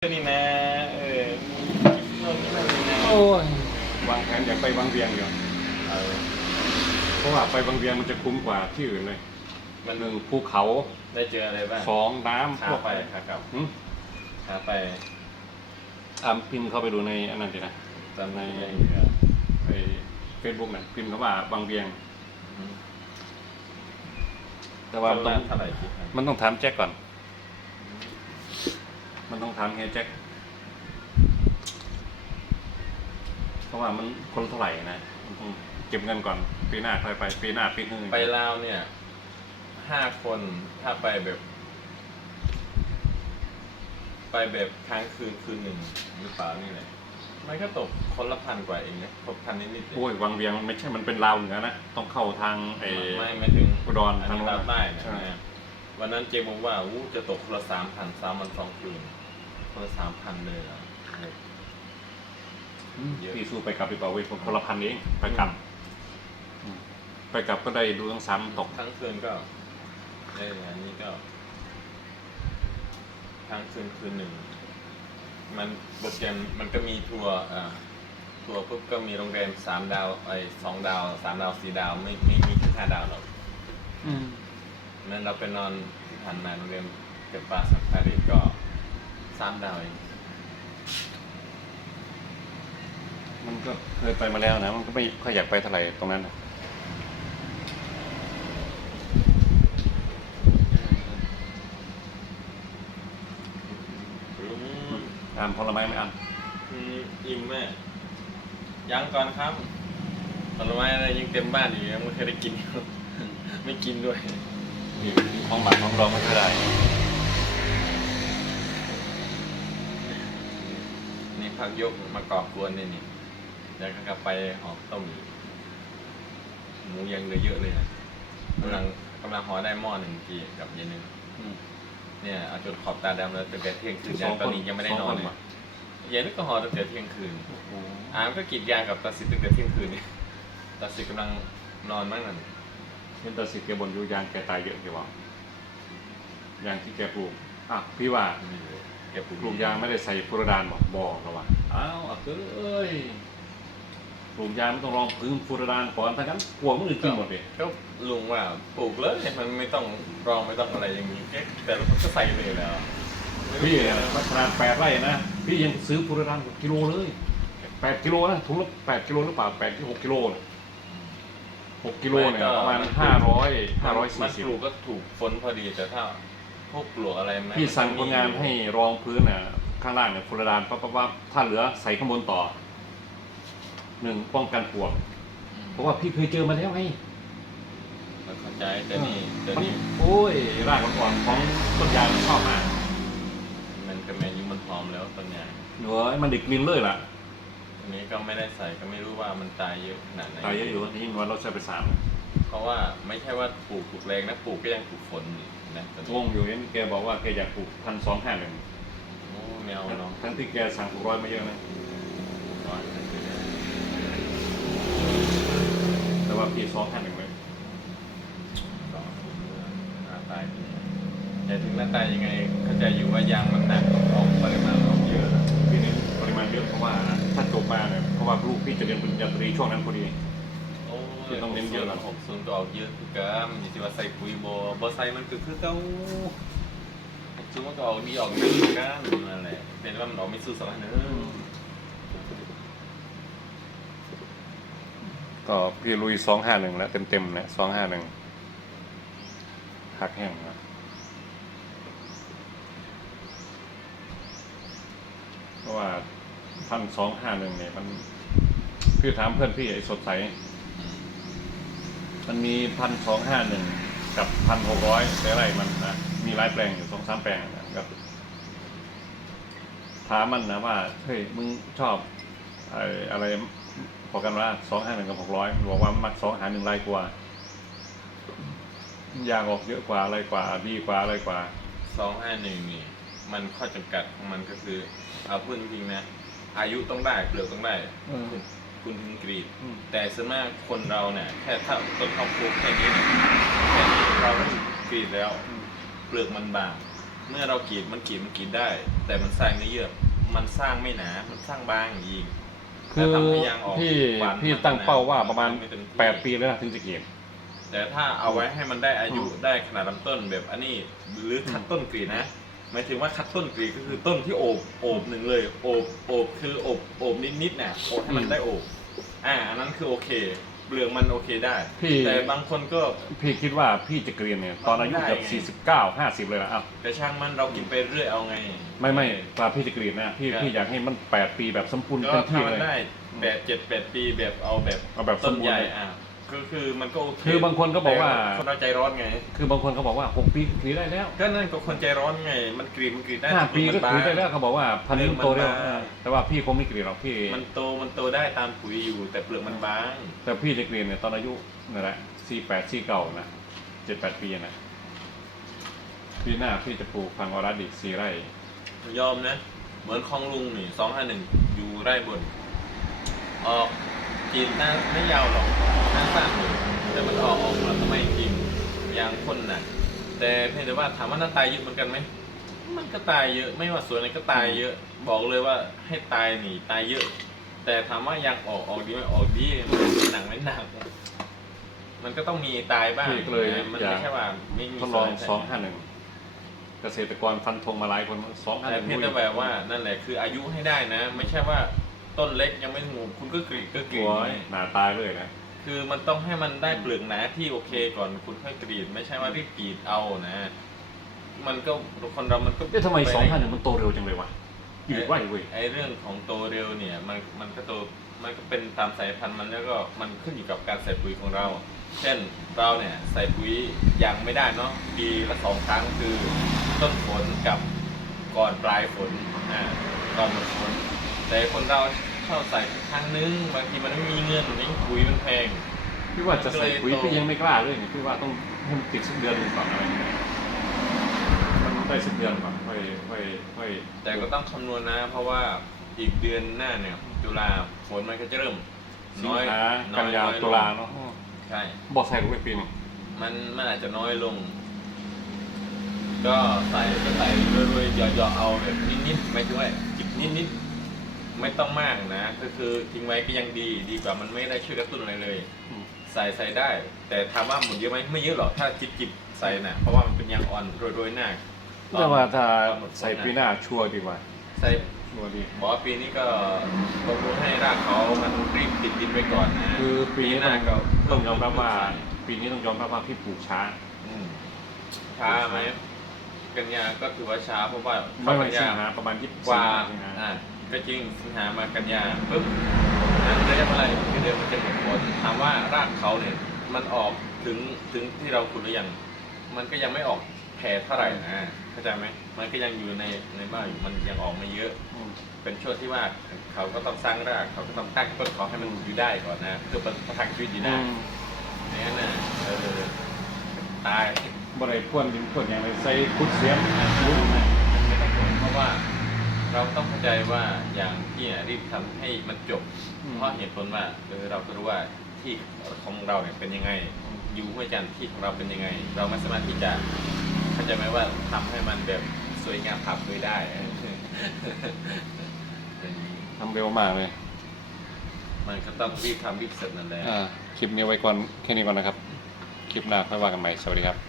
นี่นะเออโน่นนี่นั่นนี่นะโอ้ย วางแผนอยากไปบางเวียงอยู่เออเพราะว่าไปบางเวียงมันจะคุ้มกว่าที่อื่นเลยมันหนึ่งภูเขาได้เจออะไรบ้างสองน้ำขาพวกไปขากลับหึขาไปอ่าพิมพ์เข้าไปดูในอันนั้นสินะตอนในในเฟซบุ๊กนะพิมพ์คำว่าบางเวียง แต่ว่าว่ามันต้ต้อองงเท่าไหร่คิดมันต้องถามแจ็คก่อน มันต้องถามเฮียแจ็คเพราะว่ามันคนละเท่าไหร่นะมันต้องเก็บเงินก่อนปีหน้าค่อยไปปีหน้าปีอื่นไปลาวเนี่ยห้าคนถ้าไปแบบ ไปแบบค้างคืนคืนหนึ่งหรือเปล่านี่แหละมันก็ตกคนละพันกว่าเองนะครบพันนิดๆเองโอ้ยวังเวียงมันไม่ใช่มันเป็นลาวเหนือนะต้องเข้าทางไอ้ไม่ไม่ถึงอุดรอันทางนี้โน้นลาวใต้เนี่ยใช่นะวันนั้นเจบอกว่าอู้จะตกคนละสามพันสามวันสองคืน คนละสามพันเลยเหรอเยอะพี่สู้ไปกลับดีกว่าเว้ยคนละพันเองไปกลับอืมไปกลับก็ได้ดูทั้งซ้ำตก ทั้งคืนก็ได้อันนี้ก็ ทั้งคืนคืนหนึ่ง มันโปรแกรมมันก็มีทัวร์อ่าทัวร์ปุ๊บก็มีโรงแรมสามดาวไอ้สองดาวสามดาวสี่ดาวไม่ไม่มีที่ห้าดาวหรอกอืมนั้นเราไปนอนที่ผ่านมาโรงแรมเกิดปลาสัมภาริก็ สามดาวเองมันก็เคยไปมาแล้วนะ มันก็ไม่ค่อยอยากไปเท่าไหร่ตรงนั้นน่ะอืมอ่านผลไม้ไม่อ่านอืมอิ่มแม่ยังก่อนครับผลไม้อะไรยังเต็มบ้านอยู่ยังไม่เคยได้กิน ไม่กินด้วย มีของหมักของรองไม่ค่อยได้นี่ พักยกมากรอบกวนนี่นี่แล้วก็กลับไปหอมต้มอีกหมูยังเหลือเยอะเลยนะกำลังกำลังห่อได้หม้อหนึ่งทีกับเย็นหนึ่งอืม เนี่ยเอาจนขอบตาดำแล้วตั้งแต่เที่ยงคืนยันตอนนี้ยังไม่ได้นอนสงคเลยวะเย็นก็ห่อตั้งแต่เที่ยงคืนโอ้โหอามก็กรีดยางกับตาสิทธิ์ตั้งแต่เที่ยงคืนนี่ตาสิทธิ์กำลังนอนมั้งนั่นเห็นแตาสิแกบนอยู่ยางแกตายเยอะแกว่ายางที่แกปลูกอะพี่ว่าไม่รู้ แกปลูปลูกยางไม่ได้ใส่ฟูรดานบอกบอกแล้วว่าอ้าวอะเอ้ยปลูกยางไม่ต้องรองพื้นฟูรดานก่อนถ้างั้นกลัวมันอื่นกินหมดเลยก็ลุงว่าปลูกเลยมันไม่ต้องรองไม่ต้องอะไรอย่างนี้แค่แต่ละคนก็ใส่เลยแล้ว พี่เนี่ยขนาดแปดไร่นะพี่ยังซื้อฟูรดานหกกิโลเลยแปดกิโลนะถุงละแปดกิโลหรือเปล่าแปดที่หกกิโลนะหกกิโลเนี่ยประมาณห้าร้อยห้าร้อยมัสี่นสิบปลูกก็ถูกฝนพอดีแต่ถ้า พวกปลวกอะไรไหมพี่สั่งคนงานให้รองพื้นน่ะข้างล่างเนี่ยฟูรดานปั๊บปั๊บปั๊บถ้าเหลือใส่ข้างบนต่อหนึ่งป้องกันปลวก เพราะว่าพี่เคยเจอมาแล้วไงมันเข้าใจแต่นี่แต่มันนี่โอ้ยรากอ่อนๆของต้นยางมันชอบมากมันก็แมนยุมันหอมแล้วต้นใหญ่เหนือมันดิกลินเลยล่ะอันนี้ก็ไม่ได้ใส่ก็ไม่รู้ว่ามันตายเยอะขนาดไหนตายเยอะอยู่นี่วันเราใช้ไปสาม เพราะว่าไม่ใช่ว่าปลูกถูกแรงนะปลูกก็ยังถูกฝนอยู่นะตอนงนี้งอยู่นี่แกบอกว่าแกอยากปลูกพันสองห้าหนึ่งโอ้แมวเนาะทั้งที่แกสั่งปลูกร้อยมาเยอะนะว่าจะเป็นยังไงแต่ว่าพี่สองห้าหนึ่งเลยต่อสู้เรื่องหน้าตายเป็นยังไงแต่ถึงหน้าตายยังไงเข้าใจอยู่ว่ายางมันหนักออกปริมาณออกเยอะนะปีนี้ปริมาณเยอะเพราะว่าถ้าจบมาเนี่ยเพราะว่าลูกพี่จะเรียนปริญญาตรีช่วงนั้นพอดี โอ้ที่ต้องเน้นเยอะหกศูนย์ก็ออกเยอะคือกันมันจะว่าใส่ปุ๋ยบ่บ่ใส่มันก็คือเก่าหกศูนย์มันก็ออกดีออกเยอะคือกันนั่นแหละเป็นว่ามันออกไม่สู้สองอันเนอก็พี่ลุยสองห้าหนึ่งแล้วเต็มๆเนี่ยสองห้าหนึ่งหักแห้งนะเพราะว่าพันสองห้าหนึ่งเนี่ยมัน พี่ถามเพื่อนพี่ไอ้สดใส มันมีพันสองห้าหนึ่งกับพันหกร้อยไรมันนะมีหลายแปลงอยู่สองสามแปลงนะครับถามมันนะว่าเฮ้ยมึงชอบไอ้อะไรพอกันว่าสองห้าหนึ่งกับหกร้อยบอกว่ามักสองหาหนึ่งไรกว่ายางออกเยอะกว่าอะไรกว่าดีกว่าอะไรกว่าสองห้าหนึ่งนี่มันข้อจำกัดของมันก็คือ เอาพูดจริงๆนะ อายุต้องได้เปลือกต้องได้เออ คุณคุณถึงกรีด อืม แต่ส่วนมากคนเราเนี่ยแค่ถ้าต้นข้าวโพดแค่นี้เนี่ยแค่นี้เราก็กรีดแล้วเปลือกมันบาง เมื่อเรากรีดมันกรีดมันกรีดได้ แต่มันสร้างเนื้อเยื่อมันสร้างไม่หนา มันสร้างบางอีกคือแล้วทำให้ยางออกพี่หวานพี่มันตั้งเป้าว่ามันประมาณไม่เต็มที่แปดปีแล้วนะถึงจะเก็บ แต่ถ้าเอาไว้ให้มันได้อายุอืมได้ขนาดลำต้นแบบอันนี้หรือคัดต้นกรีดนะ หมายถึงว่าคัดต้นกรีดก็คือต้นที่โอบโอบหนึ่งเลยโอบโอบคือโอบโอบนิดๆน่ะโอบให้มันได้โอบอ่าอันนั้นคือโอเคเปลือกมันโอเคได้ พี่ แต่บางคนก็พี่คิดว่าพี่จะเกรียนเนี่ยตอนอายุเกือบได้ไงสี่สิบเก้าห้าสิบเลยนะอ้าวกระช่างมันเรากินไปเรื่อยเอาไง ไม่ไม่ตอนพี่จะเกรียนนะพี่ครับ พี่อยากให้มันแปดปีแบบสมบูรณ์ก็เต็มที่ทำมัเลนย ได้แปดเจ็ดแปดปีแบบเอาแบบเอาแบบต้นสมบูรณ์ใหญ่เลย อะ คือคือมันก็โอเคคือบางคนก็บอกว่าแต่คนเราใจร้อนไง คือบางคนเขาบอกว่าหกปีกรีดได้แล้วก็นั่นก็คนใจร้อนไง มันกรีดมันกรีดได้ห้าปีก็มันกบางรีดได้แล้วเขาบอกว่าพันธุ์มันโตเร็วเรื่องมันบางแต่ว่าพี่คงไม่กรีดหรอกพี่ มันโตมันโตได้ตามปุ๋ยอยู่ แต่เปลือกมันบาง แต่พี่จะเกรียนเนี่ยตอนอายุนั่นแหละสี่แปดสี่เก่านะเจ็ดแปดปีนะปีหน้าพี่จะปลูกพังออรัสอีกสี่ไร่ยอมนะ เหมือนคลองลุงนี่สองห้าหนึ่งอยู่ไร่บน ออกกรีดหน้าไม่ยาวหรอก หน้าสั้นอยู่แต่มันออกออกมาทำไมจริงยางคนน่ะ แต่เพียงแต่ว่าถามว่าน่าตายเยอะเหมือนกันไหมมันก็ตายเยอะไม่ว่าสวนไหนก็ตายเยอะ บอกเลยว่าให้ตายหนีตายเยอะ แต่ถามว่ายางออกออกดีไหมออกดีมันหนักไม่หนักมันก็ต้องมีตายบ้างพี่ก็เลยนะมันอยากไม่ใช่ว่าไม่มีทดลองส่วนไหนสองห้าหนึ่งเกษตรกรฟันธงมาหลายคนสองห้าหแต่นึ่งเพียงแต่แบบว่านั่นแหละคืออายุให้ได้นะ ไม่ใช่ว่าต้นเล็กยังไม่งูคุณก็กรีดก็กรีดโอ้ยหนาตายเลยนะ คือมันต้องให้มันได้เปลือกหนาที่โอเคก่อนคุณค่อยกรีด ไม่ใช่ว่ารีบกรีดเอานะ มันก็คนเรามันก็เอ๊ะทำไมสองห้าหนึ่งมันโตเร็วจังเลยวะอยู่ไว้เว้ยไอ้เรื่องของโตเร็วเนี่ย มันมันก็โตมันก็เป็นตามสายพันธุ์มันแล้วก็มันขึ้นอยู่กับการใส่ปุ๋ยของเรา เช่นเราเนี่ยใส่ปุ๋ยยังไม่ได้เนาะปีละสองครั้งคือต้นฝนกับก่อนปลายฝนอ่าก่อนหมดฝนแต่คนเรา ชอบใส่ครั้งนึงบางทีมันไม่มีเงินนี่ปุ๋ยมันแพง พี่ว่าจะใส่ปุ๋ยพี่ยังไม่กล้าเลยเนี่ยพี่ว่าต้องให้มันติดสักเดือนหนึ่งก่อนอะไรอย่างเงี้ยมันได้สักเดือนก่อนค่อยค่อยค่อยแต่ก็ต้องคำนวณนะ เพราะว่าอีกเดือนหน้าเนี่ยตุลาฝนมันก็จะเริ่มสิงน้อยหาน้กัอนยยาน้อยลงตุลาเนาะใช่บอกใส่รู้ไปปีหนึงมันมันอาจจะน้อยลง ก็ใส่ก็ใส่รวยๆหยอๆเอาแบบนิดๆไม่ด้วยจิบนิดๆ ไม่ต้องมากนะ ก็คือทิ้งไว้ก็ยังดีดีกว่ามันไม่ได้ช่วยกระตุ้นอะไรเลย อืม ใส่ใส่ได้ แต่ถามว่าหมดเยอะไหมไม่เยอะหรอกถ้าจิบจิบๆใส่นะเพราะว่ามันเป็นยางอ่อนโรยๆหน้าแต่ว่าถ้าตอนหมดฝนใส่ปีหน้าชัวร์ดีกว่าใส่ ชัวร์ดี บอกว่าปีนี้ก็บำรุงให้รากเขามันรีบติดดินไว้ก่อนนะคือปีนี้หน้าก็ต้องยอมรับว่าปีนี้ต้องยอมรับว่าพี่ปลูกช้า อืมช้าไหมกันยาก็ถือว่าช้าเพราะว่าไม่วันกันสิงยาหาประมาณยี่สิบกว่าสิงหาอ่า ก็จริงสิงหามากันยาปุ๊บนั้นระยะเวลาอีกเดือนมันจะหมดผลถามว่ารากเขาเนี่ยมันออกถึงถึงที่เราขุดหรือยังมันก็ยังไม่ออกแผ่เท่าไหร่นะเข้าใจไหมมันก็ยังอยู่ในในบ้านอยู่มันยังออกไม่เยอะอืมเป็นช่วงที่ว่าเขาก็ต้องสร้างรากเขาก็ต้องตั้งต้นเขาให้มันอยู่ได้ก่อนนะเพื่อประทังชีวิตอยู่ได้ไม่งั้นนะเออตายบ่ได้พ่วนดินพ่วนอย่างไรใส่คุดเสียมรู้ไหมมันไม่ต้องผลเพราะว่า เราต้องเข้าใจว่าอย่างที่อะรีบทำให้มันจบเพราะเหตุผลว่าเออเราก็รู้ว่าที่ของเราเนี่ยเป็นยังไง อยู่ห้วยจันทร์ที่ของเราเป็นยังไง เราไม่สามารถที่จะเข้าใจไหมว่าทำให้มันแบบสวยงามผับด้วยได้เออเป็นอย่างนี้ทำเร็วมากเลยมันก็ต้องรีบทำรีบเสร็จนั่นแหละ อ่าคลิปนี้ไว้ก่อนแค่นี้ก่อนนะครับ คลิปหน้าค่อยว่ากันใหม่ สวัสดีครับ